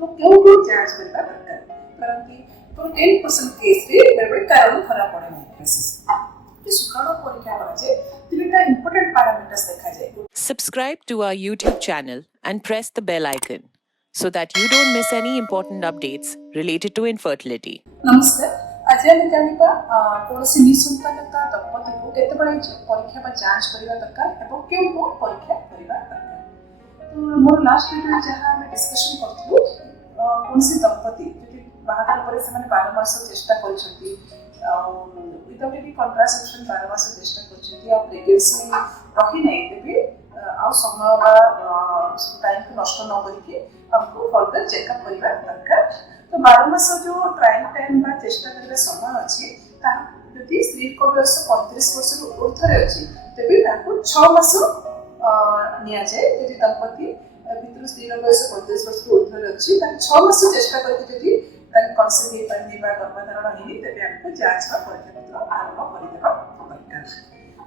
तो क्यों जांच करना दरकार करंती तो 10% केस रे बेबे कारण धरा पड़े नहीं शुक्राणु परीक्षा करा जाए तीनटा इंपोर्टेंट पैरामीटर्स देखा जाए. Subscribe to our YouTube channel and press the bell icon so that you don't miss any important updates related to infertility. नमस्कार. आज हम जानिबा कोनोसी निसंतानता दंपति को केते बडे परीक्षा बा जांच करिवा दरकार एवं केउ परीक्षा करिवा दरकार. तो मोर लास्ट वीडियो जहां हम डिस्कशन करथु कोनोसी दंपति जति बाहागर परे से माने 12 मास चेष्टा करछथि विदाउट एनी कॉन्ट्रासेप्शन 12 मास चेष्टा करछथि आ प्रेगनेंसी रही नै देबे आ समय टाइम को नष्ट न करके हमको फर्दर चेकअप करिवा दरकार. तो 12 मास जो ट्रायल टाइम बा चेष्टा करबा समय अछि ता यदि स्त्री को बयस 35 वर्ष रु ऊर्ध्व अछि तेबे ताको 6 मास निया जाय. यदि दंपति भितर स्त्री रो बयस 35 वर्ष रु ऊर्ध्व अछि ता 6 मास चेष्टा करके यदि ताके कन्सेप्ट हे पानी बा गर्भधारण हेनी तेबे हमको जांच बा परीक्षा पत्र आरंभ कर देबा दरकार.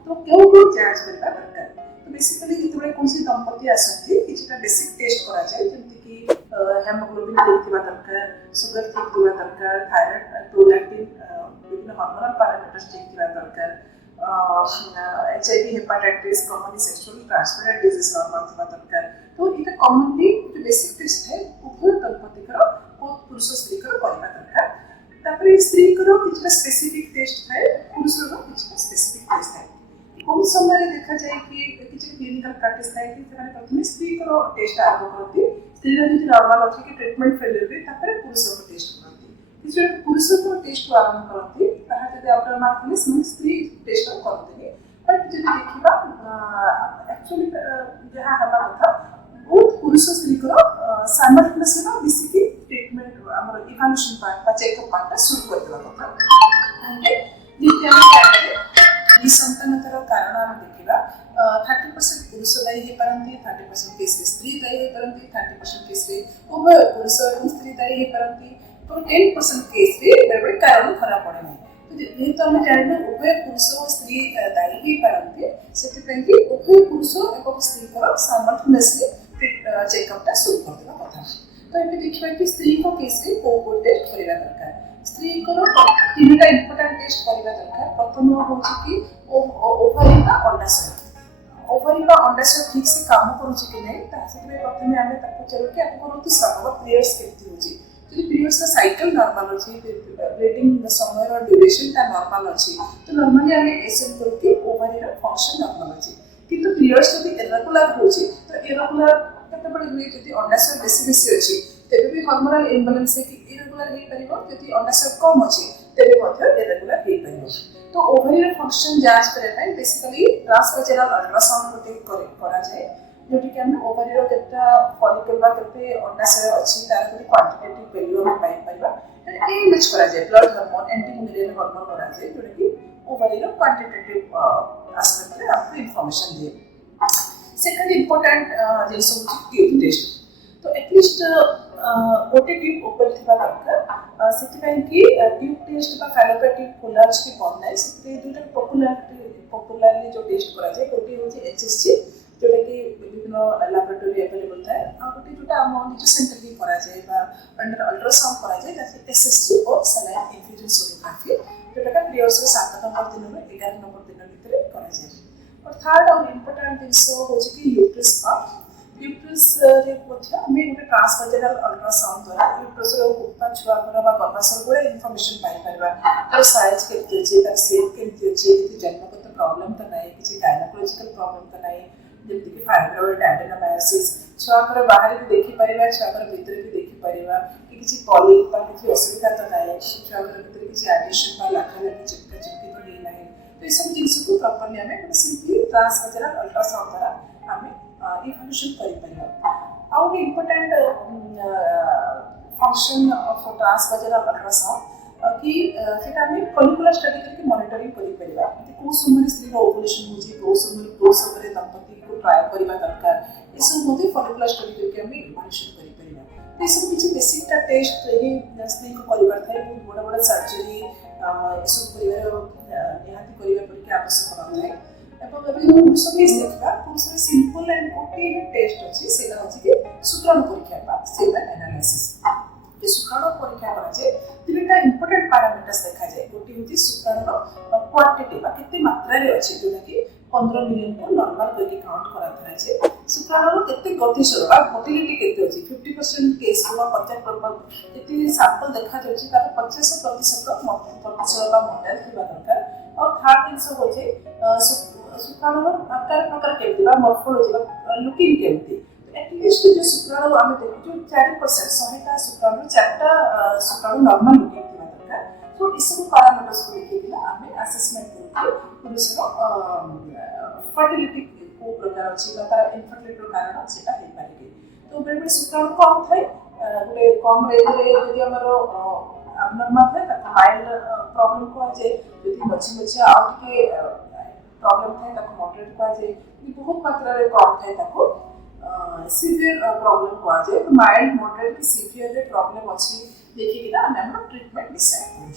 तो क्यों जांच करबा दरकार. तो बेसिकली जेतबे कोनसी दंपति आसंती किछटा बेसिक टेस्ट करा जाय जेंति कि हेमोग्लोबिन ठीक थिबा दरकार, सुगर ठीक थिबा दरकार, थायराइड प्रोलैक्टिन विभिन्न हार्मोनल पैरामीटर्स ठीक थिबा दरकार, HIV hepatitis commonly sexually transmitted disease normal थिबा दरकार. तो इटा कॉमनली जो बेसिक टेस्ट है उभय दंपति को पुरुष स्त्री को करबा दरकार. तापर स्त्री को किछटा स्पेसिफिक टेस्ट है, पुरुष को किछटा स्पेसिफिक टेस्ट है. बहुत समय देखा जाए कि किसी क्लिनिकल प्रैक्टिस है कि ସେମାନେ ପ୍ରଥମେ ସ୍ତ୍ରୀ ର ଟେଷ୍ଟ ଆରମ୍ଭ କରନ୍ତି. ସ୍ତ୍ରୀ ର ଯଦି ନର୍ମାଲ ଅଛି କି ଟ୍ରିଟମେଣ୍ଟ ଫେଲିୟର ରେ ତାପରେ ପୁରୁଷ ର ଟେଷ୍ଟ କରନ୍ତି. କିଛି ପୁରୁଷ ର ଟେଷ୍ଟ ଆରମ୍ଭ କରନ୍ତି ତାହା ଯଦି ଆଫ୍ଟର ମାର୍କ ହେଲେ ସେମାନେ ସ୍ତ୍ରୀ ଟେଷ୍ଟ କରନ୍ତି. ବଟ୍ ଯଦି ଦେଖିବା एक्चुअली ଯାହା ହେବା କଥା ବହୁତ ପୁରୁଷ ସ୍ତ୍ରୀ ର ସାମର୍ଥ୍ୟ ମିଶିକି ଟ୍ରିଟମେଣ୍ଟ ଆମର ଇଭାଲୁଏସନ ପାର୍ଟ ବା ଚେକଅପ୍ ପାର୍ଟ शुरू କରିଦେବା କଥା. ଯେମିତି ଆମେ निसंतानतार कारण हम देखिबा 30% पुरुष दायी हे परंती, 30% केस रे स्त्री दायी हे परंती, 30% केस रे उभय पुरुष और स्त्री दायी हे परंती. तो 10% केस रे बेबे कारण धरा पड़े नहीं. तो जेहेतु हम जानबे उभय पुरुष और स्त्री दायी हे परंती सेति पेंती उभय पुरुष एवं स्त्री को सामर्थ्यनेसली चेकअप ता शुरू कर देबा कथा. तो एबे देखिबा कि स्त्री को केस रे को टेस्ट करिबा दरकार. स्त्री को तीनटा इंपोर्टेंट टेस्ट करिबा दरकार. प्रथम होछि कि ओवरी का अंडाशय. ओवरी का अंडाशय ठीक से काम करूछि कि नै ता सेते प्रथमे हमें ताको चलो कि आपको ऋतु स्राव पीरियड्स केति होछि. यदि पीरियड्स का साइकिल नॉर्मल अछि, ब्लीडिंग समय रो ड्यूरेशन ता नॉर्मल अछि तो नॉर्मली हमें एसएम करू कि ओवरी रो फंक्शन नॉर्मल अछि. किंतु पीरियड्स यदि इरेगुलर होछि तो इरेगुलर कते बडे हुए यदि अंडाशय बेसी अछि तेबे भी हार्मोनल इम्बैलेंस है कि इरेगुलर हे परिबो. यदि अंडाशय कम अछि तेबे मध्ये इरेगुलर हे परिबो. तो ओवरी रो फंक्शन जांच करे ताई बेसिकली ट्रांसवेजनल अल्ट्रासाउंड को करा जाए जोटी कि हम ओवरी रो केता फॉलिकल बा केते अंडाशय अछि तार कोई क्वांटिटेटिव वैल्यू हम पाइ परिबा. ए मैच करा जाए blood hormone anti mineral hormone करा जाए जोटी कि ओवरी रो क्वांटिटेटिव एस्पेक्ट रे आपको इंफॉर्मेशन दे. सेकंड इंपोर्टेंट जिंस होछि ट्यूब टेस्ट. तो एटलीस्ट गोटे ट्यूब ओपन थिबा दरकार. सेति कि ट्यूब टेस्ट बा फैलोपियन ट्यूब खोला अछि कि बंद नै सेति दुटा पॉपुलरली जो टेस्ट करा जाय गोटे होछि एचएसजी जोटा कि विभिन्न लैबोरेटरी अवेलेबल थाए आ गोटे जोटा हम निज सेंटर भी करा जाय बा अंडर अल्ट्रासाउंड करा जाय दैट एसएसजी और सलाइन इन्फ्यूजन सोनोग्राफी जोटा का पीरियड्स रे 7 नंबर दिन रे 11 नंबर दिन भितर करा जाय. और थर्ड और इंपोर्टेंट जिंस होछि कि यूट्रस बा यूट्रस रे पछा हमें गोटे ट्रांसवेजनल अल्ट्रासाउंड द्वारा यूट्रस रो उपता छुआ कर बा गर्भाशय गोरे इंफॉर्मेशन पाइ परबा. तर साइज केते अछि, तर शेप केते अछि, यदि जन्मगत प्रॉब्लम त नै, किछि गायनोकोलॉजिकल प्रॉब्लम त नै जेमति कि फाइब्रॉइड एडेनोमायोसिस छुआ कर बाहर भी देखि परबा, छुआ कर भीतर भी देखि परबा कि किछि पॉलिप बा किछि असुविधा त नै, छुआ कर भीतर किछि एडिशन बा लाखा लाखी चिपका चिपकी तो नै नै. तो ये सब जिंस को प्रॉपर्ली हमें सिंपली ट्रांसवेजनल अल्ट्रासाउंड द्वारा हमें इवैल्यूएशन करि परिबा. आउ इंपोर्टेंट फंक्शन ऑफ ट्रांसवेजनल अल्ट्रासाउंड कि सेटा हमें फॉलिकुलर स्टडी करके मॉनिटरिंग करि परिबा. को समय स्त्री रो ओवुलेशन होजी, को समय दंपति को ट्रायल करिबा दरकार. ए सब मध्ये फॉलिकुलर स्टडी करके हमें इवैल्यूएशन करि परिबा. ए सब किछि बेसिक टा टेस्ट रे स्त्री को करिबा थाए बहुत बड़ा बड़ा सर्जरी ए सब करिबा निहाती करिबा परि आवश्यक नथाय. एवं अभी पुरुष केस देखा पुरुष सिंपल एंड गोटे टेस्ट अच्छी से शुक्राणु परीक्षा बा सेवन एनालिसिस. रे अछि जोटा कि 15 मिलियन को नॉर्मल करके काउंट करा था जे शुक्राणु केते गतिशील बा मोटिलिटी केते अछि 50% केस को 50% केते सैंपल देखा जाउछि तार 50% गतिशील मॉडल थिबा दरकार और थर्ड थिंग्स हो जे शुक्राणु आकार प्रकार केते बा मॉर्फोलॉजी बा लुकिंग केते एटलीस्ट जो शुक्राणु आम देखु 4% 100टा शुक्राणु 4टा शुक्राणु नॉर्मल लुकिंग थिबा दरकार तो इस सब पैरामीटर्स को देखिला आमे असेसमेंट करू पुरुषर फर्टिलिटी को प्रकार अछि बा तार इनफर्टिलिटी कारण सेटा हे पारे तो बेबे शुक्राणु कम थाए गोटे कम रेंज रे यदि हमर abnormal है ताको माइल्ड प्रॉब्लम को जे यदि मछि मछि आ के प्रॉब्लम थाए ताको मॉडरेट को जे बहुत मात्रा रे कम थाए ताको सीवियर प्रॉब्लम को जे माइल्ड मॉडरेट की सीवियर रे प्रॉब्लम अछि देखि कि हम ट्रीटमेंट डिसाइड करू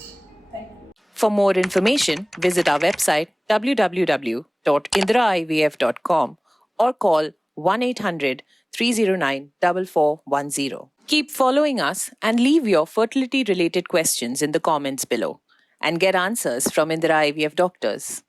thank you For more information, visit our website www.indiraivf.com or call 1-800-309-4410. Keep following us and leave your fertility-related questions in the comments below and get answers from Indira IVF doctors.